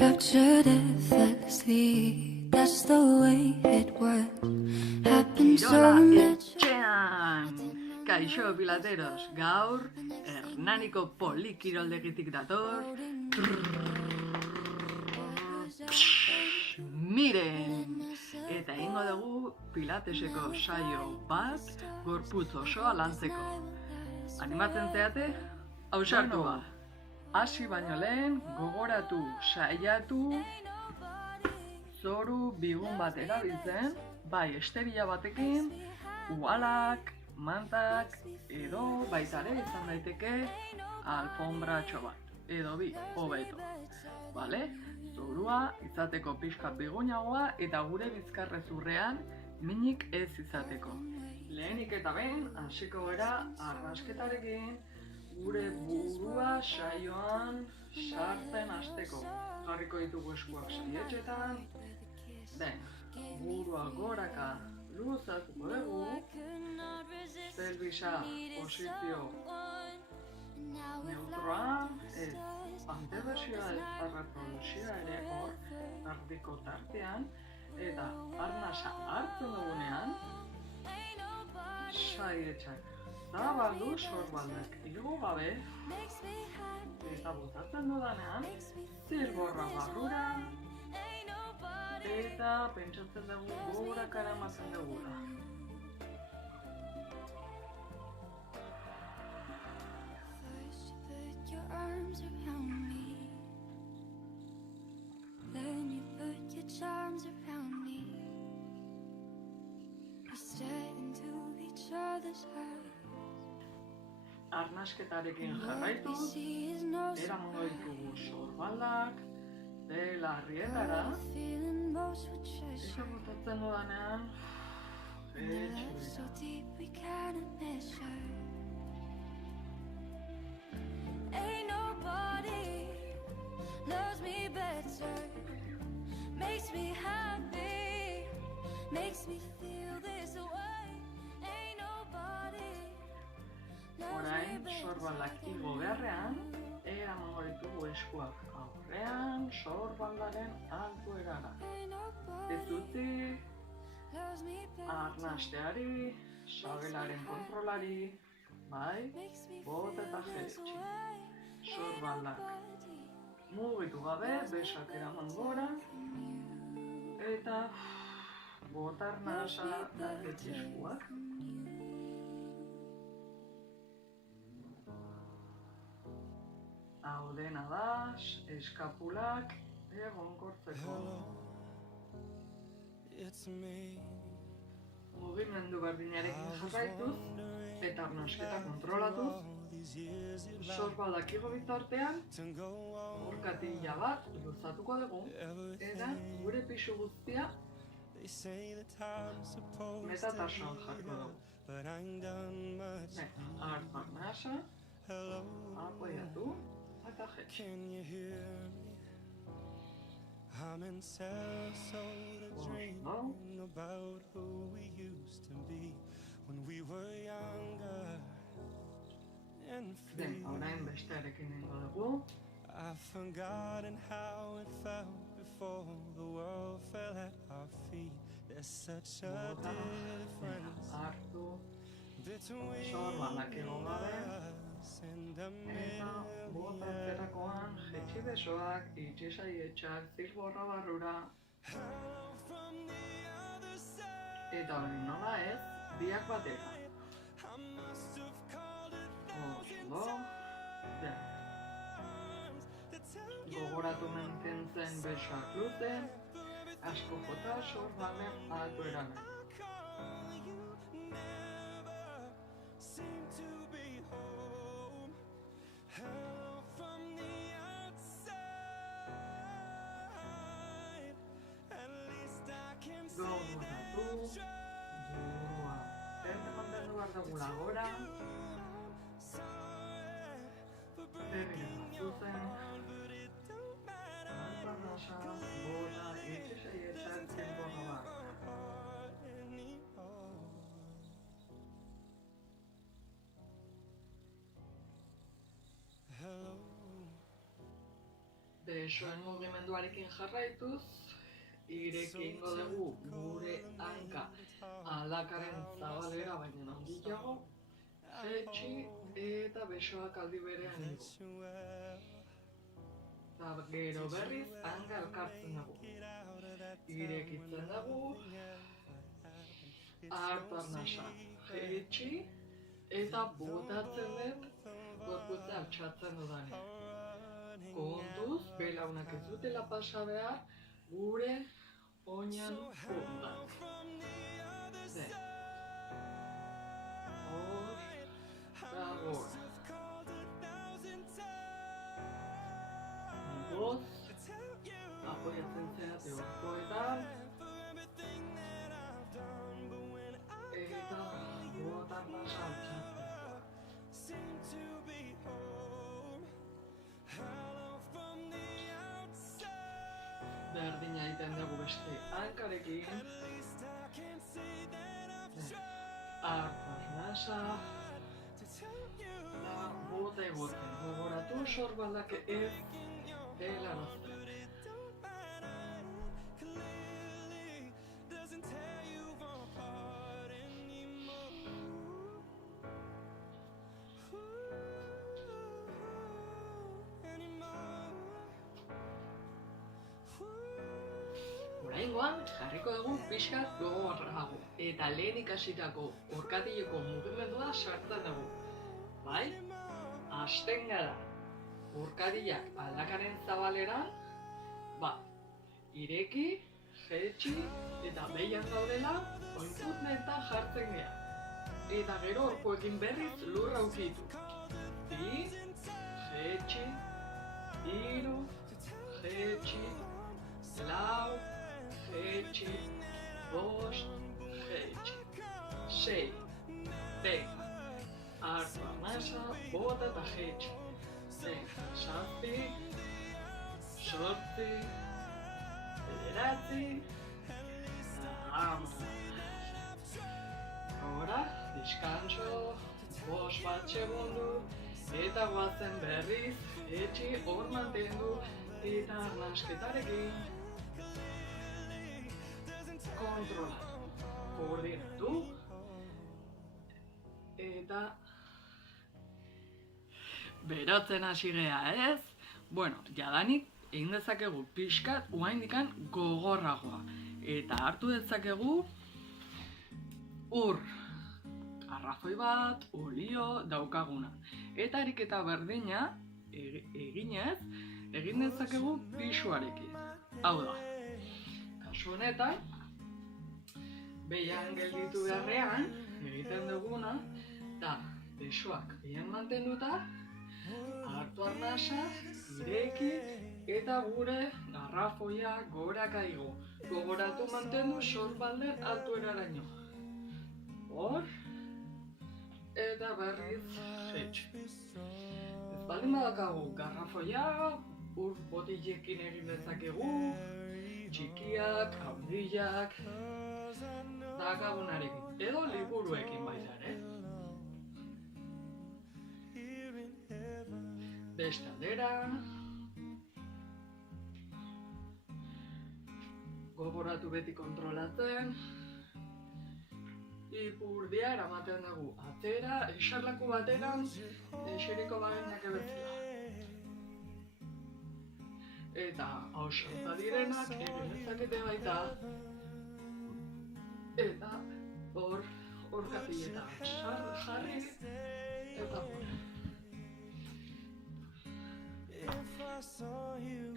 captured effortlessly. That's the way it works. Happened so much. Kaixo pilateros, gaur Hernaniko polikiroldegitik dator. Miren! Eta egingo dugu pilateseko saio bat gorputz osoa lantzeko. Animatzen zeate? Ausartu ba! Hasi baino lehen, gogoratu, saiatu, zoru bigun bat erabiltzen, bai esterila batekin, uhalak, mantak, edo baitare izan daiteke alfombratxo bat, edo bi, hobeto. Bale? Zorua izateko pixka bigunagoa eta gure bizkarrezurrean minik ez izateko. Lehenik eta behin, hasiko gara arnasketarekin, gure burua saioan sartzen hasteko. Jarriko ditugu eskuak saietxetan. Burua goraka luzatuko dugu. Pelbisa posizio neutroan, ez anteversioa ez arreproduzioa ere hor, ardiko tartean, eta arnasa hartzen dugunean, saietxak zabaldu sorbaldak igo gabe, eta botatzen dudanean, zilborra barrura, eta pentsatzen dugu gora karamatzen dugula. Arms around me, then you put your charms around me. We stare into each other's eyes. Arnasketarekin jarraituz, eramango ditugu sorbaldak, belarrietara, eta botatzen dudanean, Ain't nobody loves me better, makes me happy, makes me feel this way. Ain't nobody loves me orain better. sorbaldak igo beharrean, eramango ditugu eskuak aurrean, sorbaldaren altuerara. Ez utzi arnasteari, sabelaren kontrolari, bai, bota eta jeretxi. Sorbaldak mugitu gabe, besak eraman gora, eta bota arnasa da eskuak. Hau dena da, eskapulak egonkortzeko. Mugimendu berdinarekin jarraituz eta arnasketa kontrolatuz, sorbaldak igo bitartean, urkatila bat luzatuko dugu, eta gure pisu guztia metatasoan jarko dugu. Hartu arnasa, apoiatu, eta jetxi. I'm in self-sold dreaming about who we used to be when we were younger and free. Orain bestearekin egingo dugu. I've forgotten how it felt before the world fell at our feet. There's such a difference Hartu, between sorbaldak igo gabe, us and a eta botatzerakoan jetxi besoak, itxi saietxak, zilborra barrura, from the other side. eta hori nola ez, biak batera. I must have called it Ondo, gogoratu mantentzen besoak luze, asko jota sorbalden altueran. seem to be home. Help from the outside. At least I can Gogoratu, burua erne mantendu behar dugula gora, begira zuzen, altarnasa, bota, itxi saietxak, zilborra barrura. besoen mugimenduarekin jarraituz, ireki ingo dugu gure hanka aldakaren zabalera baino handiago, jaitsi eta besoak aldi berean igo. Eta gero berriz hanka elkartzen dugu. Irekitzen dugu, hartu arnasa, jaitsi eta botatzen dut gorputza altxatzen dudanean. Kontuz, belaunak ez dutela pasa behar, gure oinan puntak. Hor, eta gora. Boz, apoiatzen zeate horkoetan, eta botan nasa altxatzen. Berdina egiten dugu beste hankarekin. Hartu arnasa. Eta bote. Gogoratu sorbaldak ez helarazten. Oraingoan jarriko dugu pixkat gogorrago eta lehen ikasitako orkatileko mugimendua sartzen dugu. Bai? Hasten gara. Orkatillak aldakaren zabaleran, ireki, jaitsi eta behian gaudela oinputneetan jartzen gea. Eta gero orpoekin berriz lurra ukitu. 2, jaitsi, 3, jaitsi, 4, jaitsi, 5, jaitsi, 6, venga, hartu arnasa, bota eta jaitsi, venga, 7, 8, 9, ahora, descanso, 5 segundu, eta guazen berriz, jaitsi, hor mantendu, eta arnasketarekin. Kontrolatu, koordinatu, eta berotzen hasi gea, ez? Bueno, jadanik egin dezakegu pixkat oraindikan gogorragoa. Eta hartu dezakegu ur, arrazoi bat, olio daukaguna. Eta ariketa berdina eginez, egin dezakegu pisuarekin. Hau da, kasu honetan, behian gelditu beharrean, egiten duguna, da besoak behian mantenduta, hartu arnasa, ireki, eta gure garrafoia goraka igo. Gogoratu mantendu sorbalden altueraraino. Hor, eta berriz jaitsi. Ez baldin badakagu garrafoia, ur botilekin egin dezakegu, txikiak, handiak, dakagunarekin, edo liburuekin baita ere. Beste aldera, gogoratu beti kontrolatzen, ipurdia eramaten dugu atera, esarlaku bateran, eseriko baginak ebetzela. Eta hausauta direnak egin dezakete baita, eta hor orkatilletan jarri, eta hor.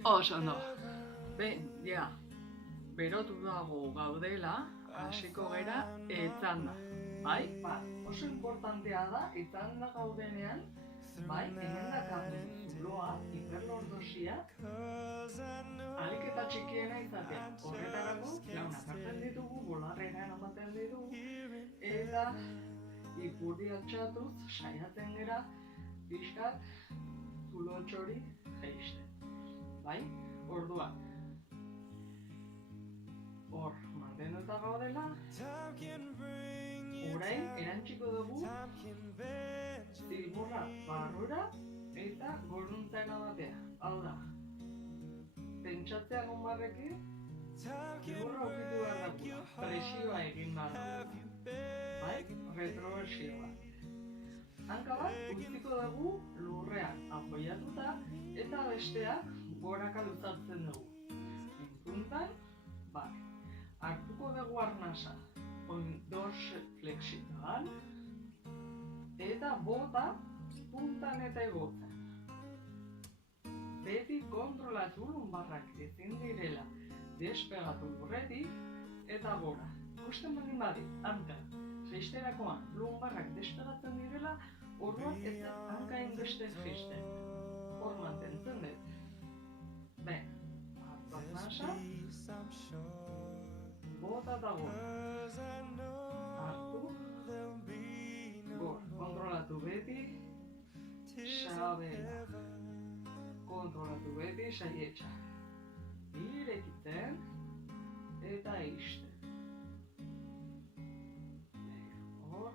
Oso ondo, berotu dago gaudela, hasiko gera etzanda. Bai, oso importantea da, etzanda gaudenean, bai, hemen dakagun zuloa, hiperlordosiak, ahalik eta txikiena izatea. Horretarako, launak hartzen ditugu, bolarrena eramaten ditugu, eta ipurdi altxatuz, saiatzen gera, pixkat, zulotxori jaisten. Bai, orduan. Hor, mantenduta gaudela, orain erantziko dugu zilborra barrura eta goruntza eramatea. Hau da, pentsatzea lumbarrekin, lurra ukitu behar dugula, presioa egin behar dugula, bai? Retroversio bat. Hanka bat utziko dugu lurrean apoiatuta eta bestea goraka luzatzen dugu. Puntan, bai. Hartuko dugu arnasa, dorse flexital, eta bota puntan eta egotzen. Beti kontrolatu lumbarrak ezin direla despegatu lurretik eta gora. Ikusten baldin badi, hanka, jeisterakoan lumbarrak despegatzen direla, orduan ez da hanka inbeste jeisten. Hor mantentzen dut. Ben, hartu arnasa, bota eta gora. Hartu, gora. Kontrolatu beti, sabela. Kontrolatu beti, saietxa. Irekitzen, eta isten. Hor.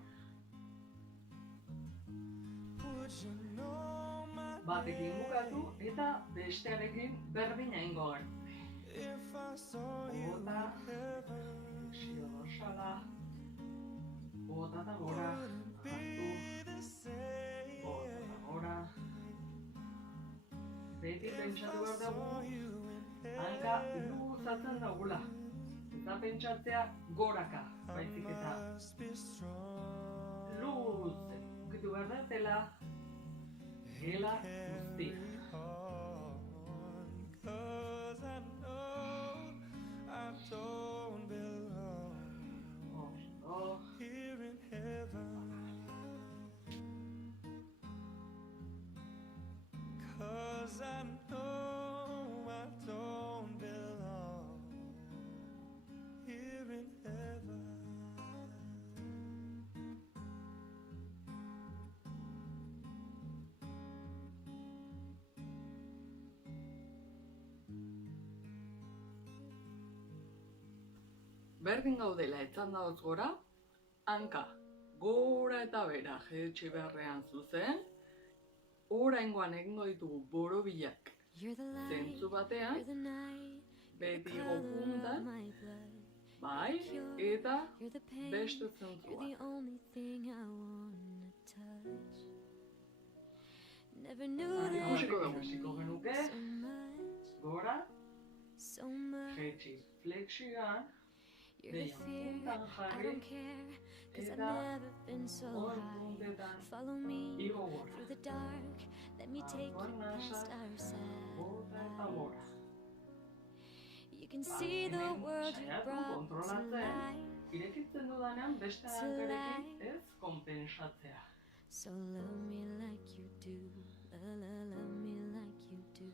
Batekin bukatu eta bestearekin berdina ingo gara. Bota, flexio dorsala, bota eta gora, hartu, bota eta gora. Beti pentsatu behar dugu, hanka luzatzen dugula. Eta pentsatzea goraka, baizik eta luze. Ukitu behar dutela, gela guztia. Berdin gaudela etzan dagoz gora, hanka gora eta bera jaitsi beharrean zuzen, oraingoan egingo ditugu borobilak zentzu batean, beti puntan, bai, eta beste zentzu bat. Ikusiko dugu ziko genuke, gora, jaitsi flexioan, behin puntan jarri, eta hor puntetan igo gora. Hartu arnasa, bota eta gora. Saiatu kontrolatzen, irekitzen dudanean beste hankarekin ez konpensatzea. So love me like you do, love me like you do.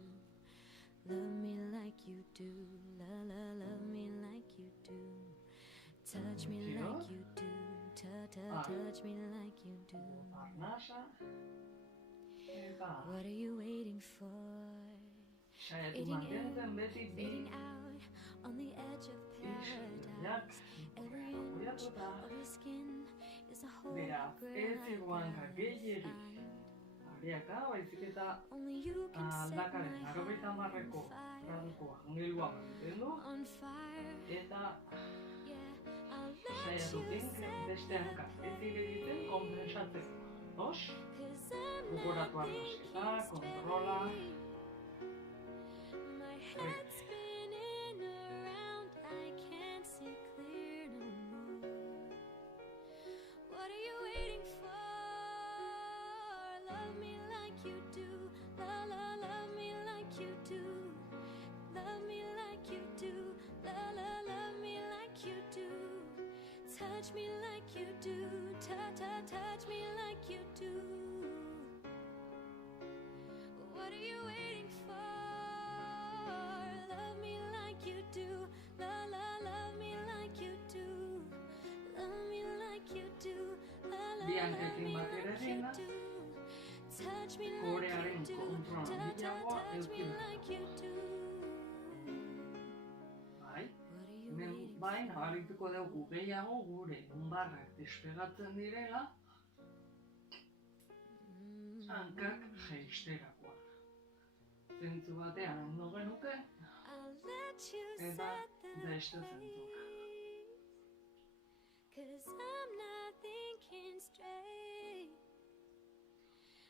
Love me like you do, love me like you do. Touch me like you do, touch me like you do. Arnasa, eta What are you waiting for? saiatu mantentzen beti bi Fading out on the edge of paradise. Every inch of your skin is a whole beraz, ez iguan paradise. gehiagirik. Ariaka, baizik eta Only you can set aldakaren my 90 heart graduko angelua mantentzen du, on fire. eta Yeah, I'll let saiatu you pink set beste hanka ez irekitzen konpensatzeko. Dos, gogoratu arnasketa, kontrola, my head's spinning around, I can't see clear no more. What are you waiting for? Love me like you do, love me like you do. Love me like you do, love me like you do. Touch me like you do, touch me like you do. What are you waiting for? Love me like you do, love me like you do. Love me like you do, love Bi hankekin me batera like you eginda, do. Touch me like korearen you do, kontrola handiagoa touch me eduki like you do. Bai, What are you hemen waiting bai nabarituko dugu gehiago gure lumbarrak despegatzen direla, hankak jeisterakoa. Zentzu batean ondo genuke, I'll eta beste zentuka. 'Cause I'm not thinking straight.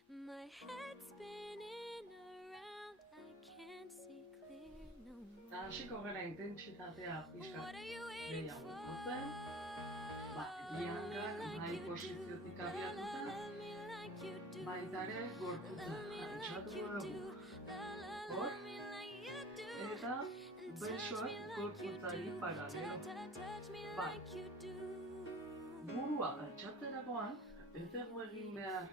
My head's spinning around, I can't see clear no more. Eta hasiko gara intentsitatea pixka What are you waiting gehiago for? igotzen. Bihankak nahi posiziotik abiatuta, Love me like you do. baita ere gorputza altxatu dugu. Hor, eta besoak gorputzari paralelo. Bai, burua altxatzerakoan, ez dugu egin behar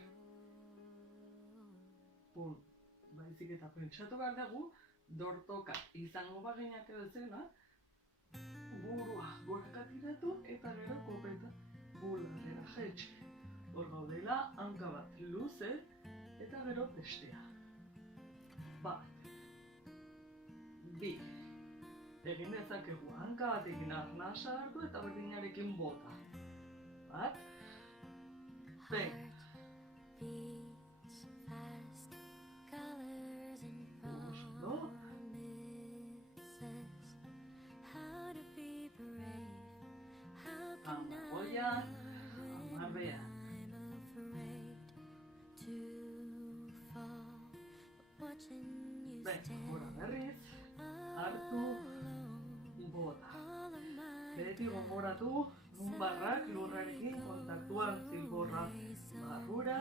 baizik eta pentsatu behar dugu, dortoka izango baginak bezala, burua gorka tiratu eta gero kopeta bularrera jetxe. Hor gaudela, hanka bat luze eta gero bestea. Bat, bi, egin dezakegu hanka batekin arnasa hartu eta berdinarekin bota. Bat, zen, Beats fast, colors and oso, promises. How to be brave, how can amagoian, amarbean. I'm afraid to fall, but watching you Ben, stand gora berriz, hartu, bota. all of my Beti gogoratu, lumbarrak lurrarekin kontaktuan zilborra barrura,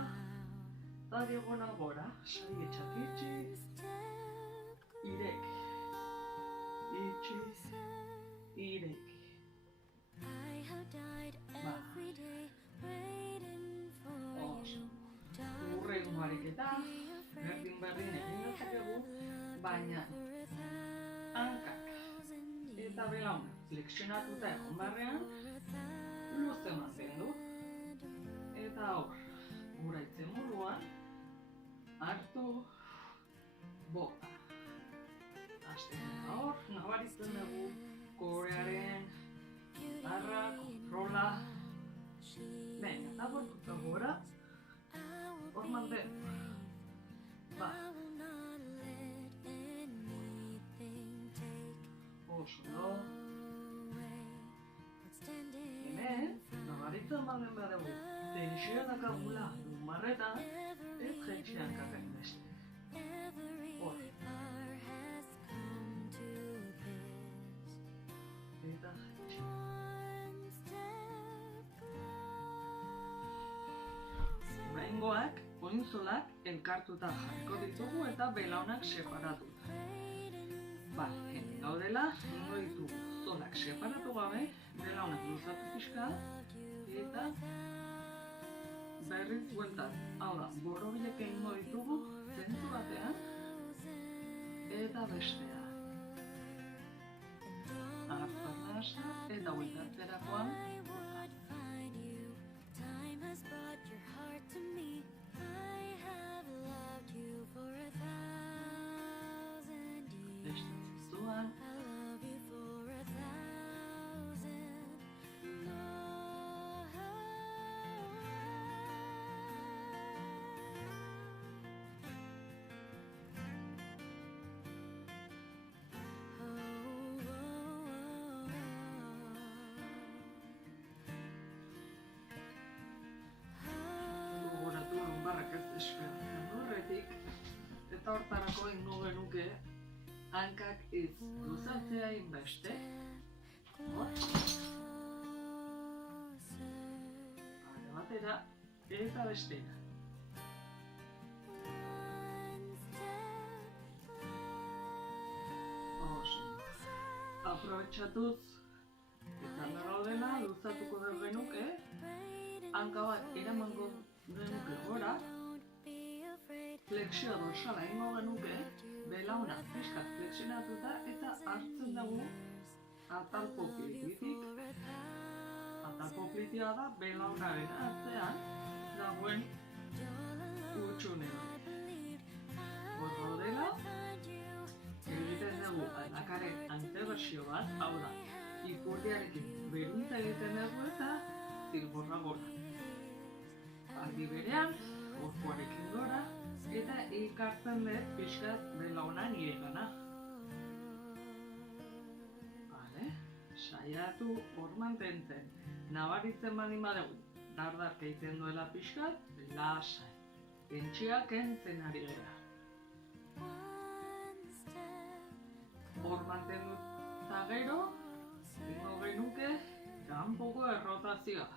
eta diagonal gora, saietxak itxi, ireki, itxi, ireki. I have died every day waiting for Oso, you. urrengo ariketa, berdin egin dezakegu, baina hankak eta belaunak flexionatuta egon barrean, luze mantendu. Eta hor, uraitzen moduan, hartu, bota. Hasten da hor, nabaritzen dugu, korearen, gitarra, kontrola, ben, eta gorputza gora, hor mantendu. Bat, oso do, hemen, nabaritzen baldin badugu, tensioa dakagula lumarretan, ez jetxean kakain beste. Hor, eta jetxe. Oraingoak, oinzolak elkartuta jarriko ditugu eta belaunak separatuta. Hemen gaudela, ingo ditugu zolak separatu gabe, belaunak luzatu pixka, eta berriz bueltan. Hau da, borobilek egingo ditugu zentzu batean, eta bestea. Hartu nasa, eta bueltatzerakoan, beste zizuan, gogoratu lumbarrak ez despegatzen horretik, eta hortarako ingo genuke hankak ez luzatzea inbeste. Alde batera eta bestera. Oso. Aprobetxatuz, izan da gaudena, luzatuko dugu genuke, hanka bat eramango genuke gora, flexio dorsala ingo genuke, belauna pixkat flexionatuta eta hartzen dugu atalpoklititik. Atalpoklitia da belaunaren atzean dagoen utxunea. Hor gaudela, egiten dugu aldakaren antebersio bat, hau da, ipurdiarekin beruntza egiten dugu eta zilborra gora. Aldi berean, gorpuarekin gora, eta elkartzen dut pixkat belauna nire gana. saiatu hor mantentzen. Nabaritzen baldin badugu, dardarka egiten duela pixkat, lasai. Tentsiak kentzen ari gara. Hor mantendu eta gero, ingo genuke kanpoko errotazioa.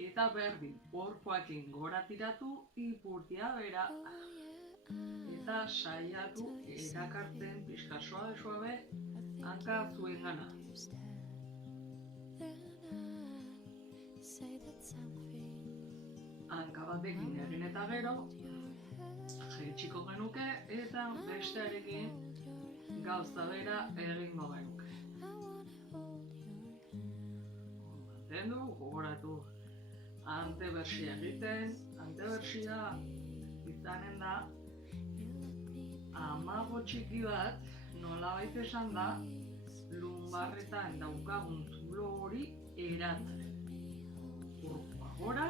Eta berdin, gorpuakin gora tiratu, ipurdia bera. Eta saiatu erakartzen pixka suabe hanka zuengana. Hanka batekin egin eta gero, jaitsiko genuke eta bestearekin gauza bera egingo genuke. Mantendu, gogoratu. Antebersia egiten, antebersia izanen da amago txiki bat, nolabait esan da, lumbarretan daukagun zulo hori eratzen. Gorpua gora,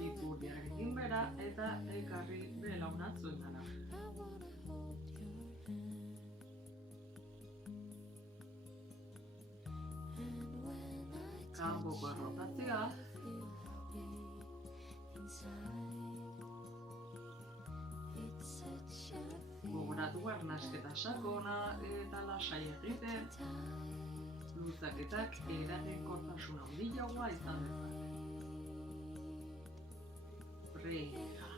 ipurdiarekin bera eta ekarri belaunatzuen gana. Kanpoko errotazioa. Gogoratu arnasketa sakona eta lasai egiten. Luzaketak eraginkortasun handiagoa izan dezake. Brega.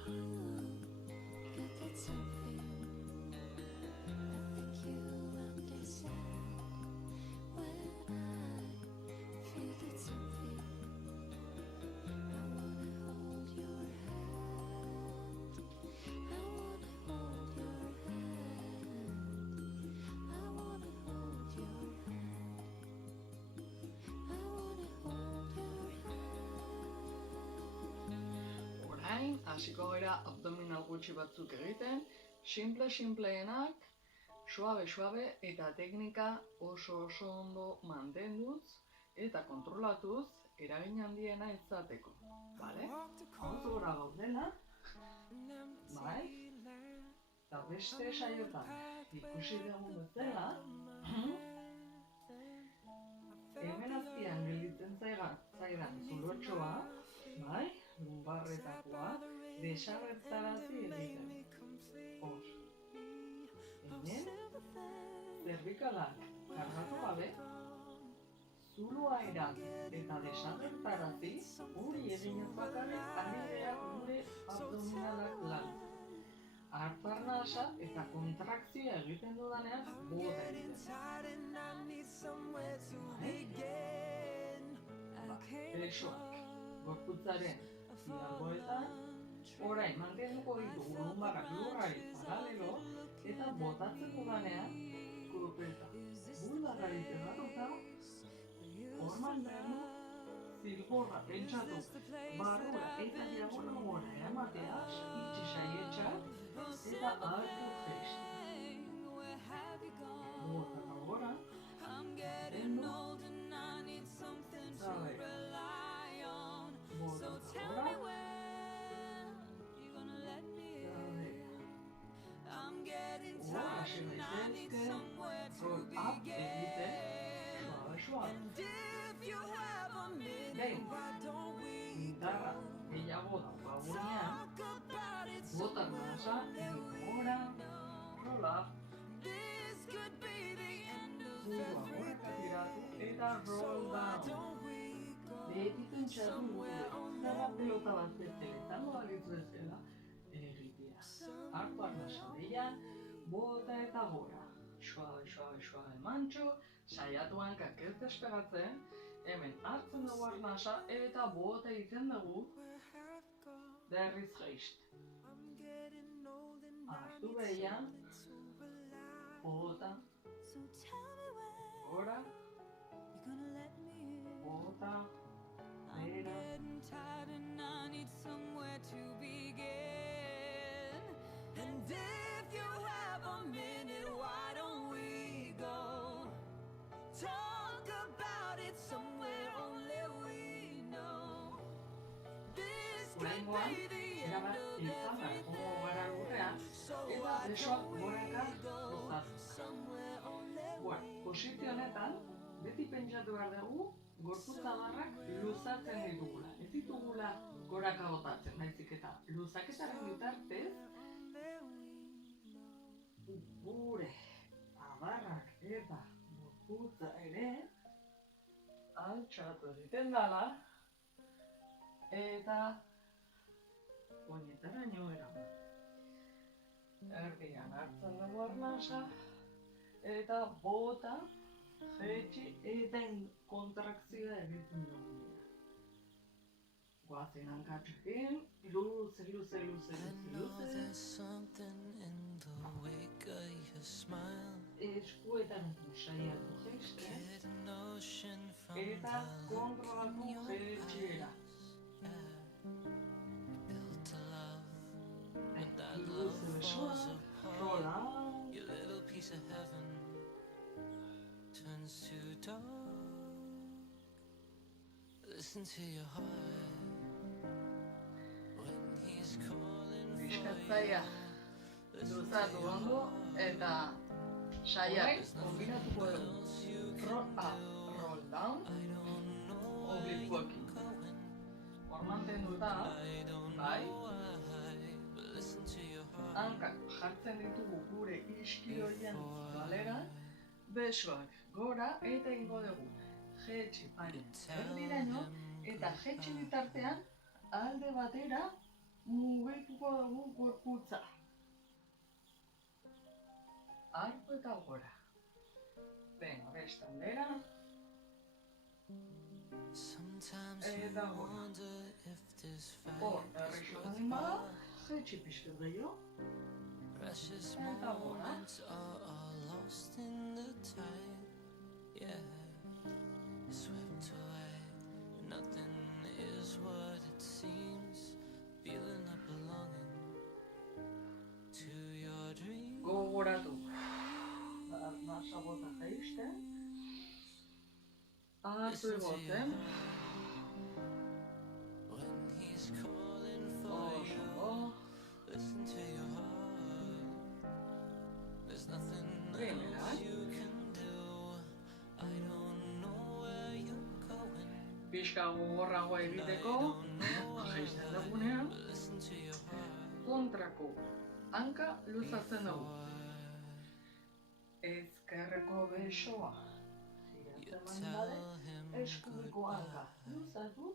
Hasiko gara abdominal gutxi batzuk egiten, simpleenak, suabe eta teknika oso ondo mantenduz eta kontrolatuz eragin handiena izateko. Bale? Oso gora gaudela, bai? Eta beste saiotan ikusi dugu bezala, hemen azpian gelditzen zaidan zulotxoa, bai? Lumbarretakoa desagertarazi egiten. Hemen, zerbikalak kargatu gabe, zuloa eran eta desagertarazi, hori eginez bakarrik ari gure abdominalak lan. Hartzarnasa eta kontrakzioa egiten dudanean bota egiten. Presoak, gorputzaren zilargoetan, orain mantenduko ditugu lumbarrak lurrari paralelo eta botatzen dudanean kurpeta bulbarrari zerratuta hor mantendu zilborra pentsatu barrura eta diagonalora eramatea itxi saietxak eta hartu geist. Bota eta gora, mantendu, zabe. Bota eta gora, hasi daitezke, roll up egiten, suabe. Behin, indarra gehiago daukagunean, bota nasa, gora, roll up, zurua goraka tiratu eta roll down. Behetitzen txatu gure, zara pelota bat bete, izango balitzu ezkela, egitea. Hartu arnasa deian, bota eta gora. Suabe, mantxo, saiatu hankak ez despegatzen, hemen hartzen dugu arnasa eta bota egiten dugu berriz geist. Hartu behian, bota, gora, bota, bera, and if you have a minute, why don't we go talk about it somewhere only we know. This could be the end of the night. Eta besoak goraka gozatzen. posizio honetan, beti pentsatu behar dugu, gorputz adarrak luzatzen ditugula. Ez ditugula goraka botatzen, baizik eta luzaketaren bitartez, gure adarrak eta gorputza ere altxatu egiten dala, eta oinetaraino eraman. Erdian hartzen dugu arnasa, eta bota, jetxi eta kontrakzioa egiten dugu. Goazen hankatxekin, luze. Eskuetan saiatu jaisten, eta kontrolatu jetxiera. Luze besoa, rola. Your little piece of heaven turns to dark. Listen to your heart when he's calling for Bizkatzaia luzatu ondo eta saiak kombinatuko dugu. Roll up, roll down, obliquoekin. Mantenduta, bai, hankak jartzen ditugu gure iskioien baleran, besoak gora eta ingo dugu. Jetxi pare erdiraino eta jetxi bitartean alde batera mugituko dugu gorputza. Arko eta gora. Venga, beste aldera. Eta gora. Hor, errexotan bada, jetxi pixka gehiago. Eta gora. Swept away, nothing is what it seems. Feeling a belonging to your dream. Gogoratu. Arnasa bota jaisten. Hartu egoten. When he's calling for you, listen to your heart. There's nothing else you can do. I don't know where you're going. Pixka gogorragoa egiteko, jaisten dugunean, kontrako hanka luzatzen dugu. Ezkerreko besoa giratzen bade, eskuiko hanka luzatu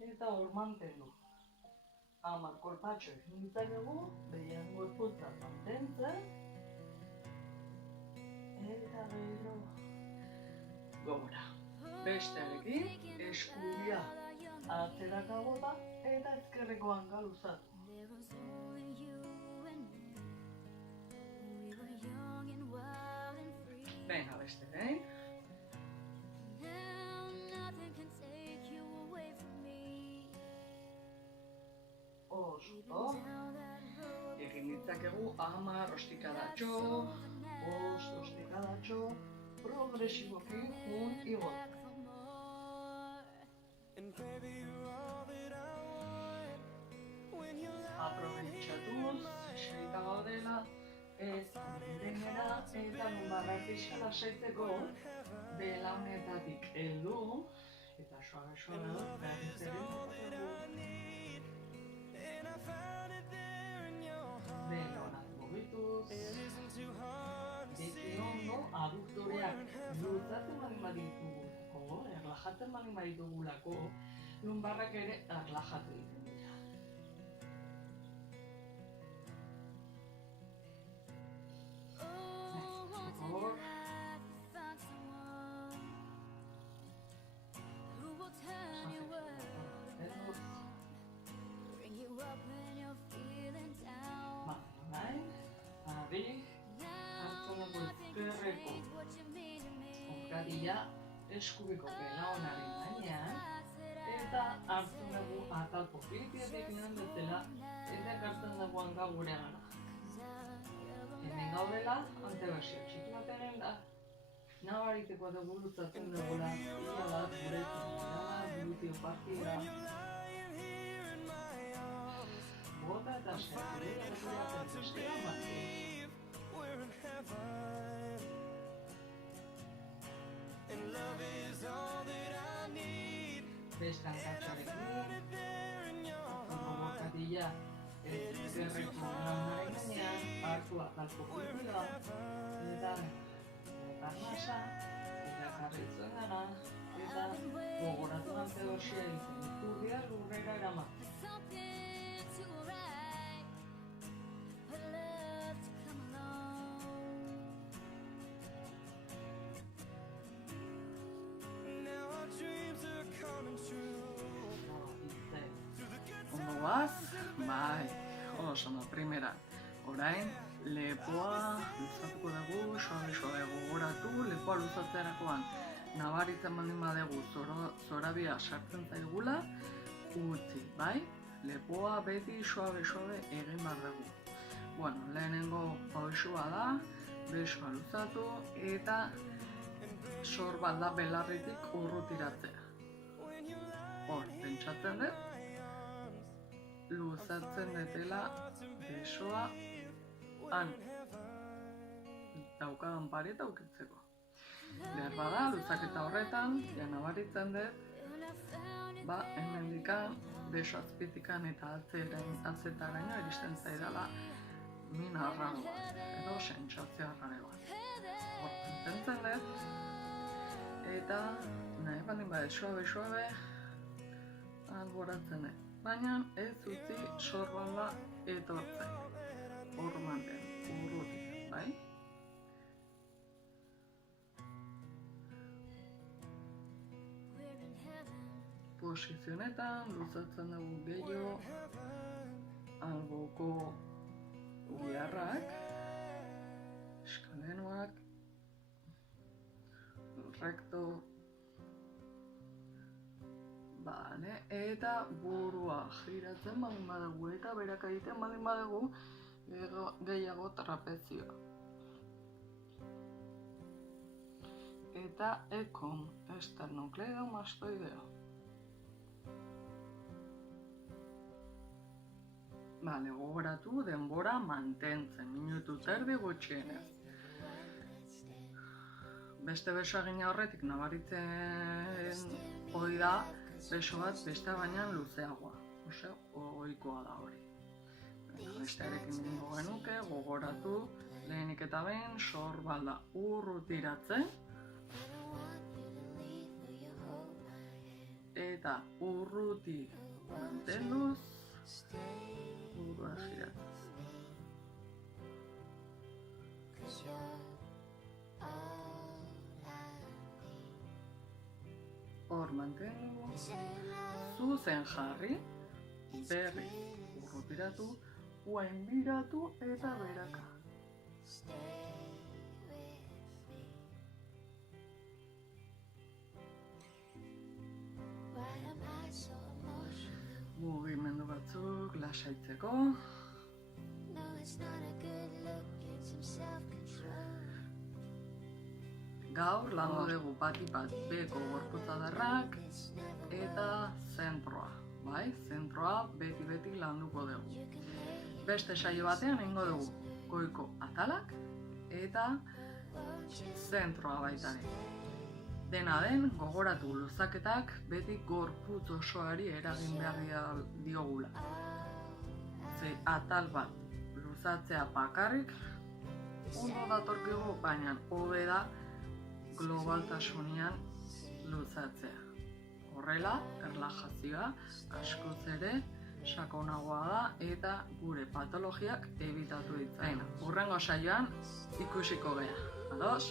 eta hor mantendu. 10 kolpatxo egin ditzakegu, behien gorputza mantentzen, eta gero gora. Bestearekin, eskuia atzeraka bota eta ezkerreko hanka luzatu. Venga, beste behin. Oso. Egin ditzakegu 10 ostikadatxo, 5 ostikadatxo, progresiboki jun igot. Aprobetxatuz, eserita gaudela, ez denera eta lumbarrak pixka lasaitzeko belaunetatik heldu eta suabe berriz ere belonak mugituz, beti ondo aduktoreak luzatzen baditugulako, erlajatzen baditugulako, lumbarrak ere erlajatu egiten dira. Eskubiko belaunaren gainean, eta hartzen dugu atal positiatik nian bezala, eta ekartzen dugu hanka gure gara. Hemen gaudela, antebersio txiki baten da, nabariteko dugu luzatzen dugula, ia bat gure zingara, glutio partida. Bota eta zertu dira bezala bat. beste hankatxoarekin, borkatila ezkerreko lanaren gainean, hartu atalko kultura, eta karnasa, eta jarritzen gana, eta gogoratu Anteosia egiten ikurria lurrera eraman. Ondo baz, bai, oso ondo, primera. Orain, lepoa luzatuko dugu, suabe gogoratu, lepoa luzatzerakoan nabaritzen baldin badegu zorabia sartzen zaigula, utzi, bai? Lepoa beti suabe egin behar dugu. Bueno, lehenengo pausua da, besoa luzatu eta sor bat da belarritik urrutiratzea. Hor, pentsatzen dut, luzatzen detela besoa han daukadan pareta ukitzeko. Behar bada, luzaketa horretan, ja nabaritzen dut, hemendikan, beso azpitikan eta atzetaraino iristen zaidala min arraro bat, edo sentsazio arraro bat. Hor, ententzen dut, eta nahi baldin bada suabe, alboratzen dut. Baina ez utzi sorbalda etortzen. Hor manten, urrutik, bai? Posizionetan luzatzen dugu gehiago alboko giharrak, eskalenoak, recto, bale, eta burua giratzen baldin badugu eta berak egiten baldin badugu gehiago trapezioa. Eta ekon esternokleidomastoideo. Bale, gogoratu denbora mantentzen, minutu terdi gutxienez. Beste beso egina horretik nabaritzen hori da, beso bat beste baina luzeagoa. Ohikoa da hori. Bestearekin egingo genuke, gogoratu, lehenik eta behin, sor balda urrutiratzen. Eta urruti mantenduz, burua giratzen. Hor mantendu, zuzen jarri, berri urrutiratu, guain biratu eta beraka. Mugimendu batzuk lasaitzeko. Gaur landu dugu batipat beko gorputzadarrak eta zentroa. Bai, zentroa beti landuko dugu. Beste saio batean egingo dugu goiko atalak eta zentroa baitare. Dena den, gogoratu luzaketak beti gorputz osoari eragin behar diogula. Ze atal bat luzatzea bakarrik ondo datorkigu, baina hobe da globaltasunean luzatzea. Horrela, erlajazioa askoz ere sakonagoa da eta gure patologiak ebitatu ditzaina. Hurrengo saioan ikusiko gea. Ados?